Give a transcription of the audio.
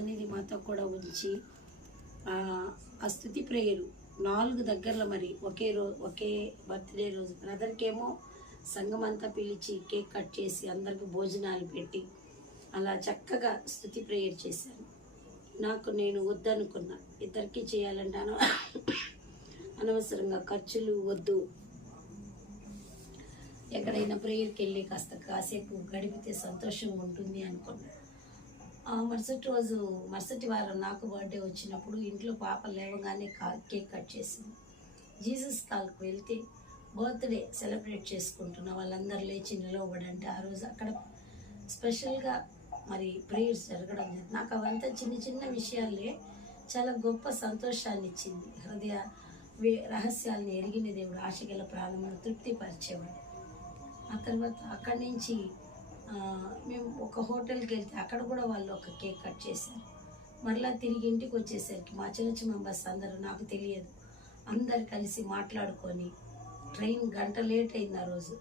అనేది మాతో కూడా ఉంచి ఆ స్తుతి ప్రేయరు 4 దగ్గరలో మరి ఒకే బర్త్డే రోజు బ్రదర్కేమో సంఘం అంతా పిలిచి కేక్ కట్ చేసి అందరికి భోజనాలు పెట్టి అలా చక్కగా స్తుతి ప్రేయర్ చేశాను. నేను వద్దనుకున్నా, ఇద్దరికి చేయాలంటాను, అనవసరంగా ఖర్చులు వద్దు, ఎక్కడైనా ప్రేయర్కి వెళ్ళి కాసేపు గడిపితే సంతోషంగా ఉంటుంది అనుకున్నా. మరుసటి వారం నాకు బర్త్డే వచ్చినప్పుడు ఇంట్లో పాప లేవగానే కేక్ కట్ చేసింది. జీసస్ కాల్కి వెళ్తే బర్త్డే సెలబ్రేట్ చేసుకుంటున్న వాళ్ళందరూ లేచి నిలవబడంటే ఆ రోజు అక్కడ స్పెషల్గా మరి ప్రేయర్స్ జరగడం లేదు. నాకు అవంతా చిన్న చిన్న విషయాలే చాలా గొప్ప సంతోషాన్ని ఇచ్చింది. హృదయ రహస్యాలను ఎరిగిన దేవుడు ఆశగల ప్రాణమును తృప్తిపరిచేవాడు. ఆ తర్వాత అక్కడి నుంచి మేము ఒక హోటల్కి వెళ్తే అక్కడ కూడా వాళ్ళు ఒక కేక్ కట్ చేశారు. మరలా తిరిగి ఇంటికి వచ్చేసరికి మా చర్చ్ మెంబర్స్ అందరూ, నాకు తెలియదు, అందరు కలిసి మాట్లాడుకొని ట్రైన్ గంట లేట్ అయింది ఆ రోజు.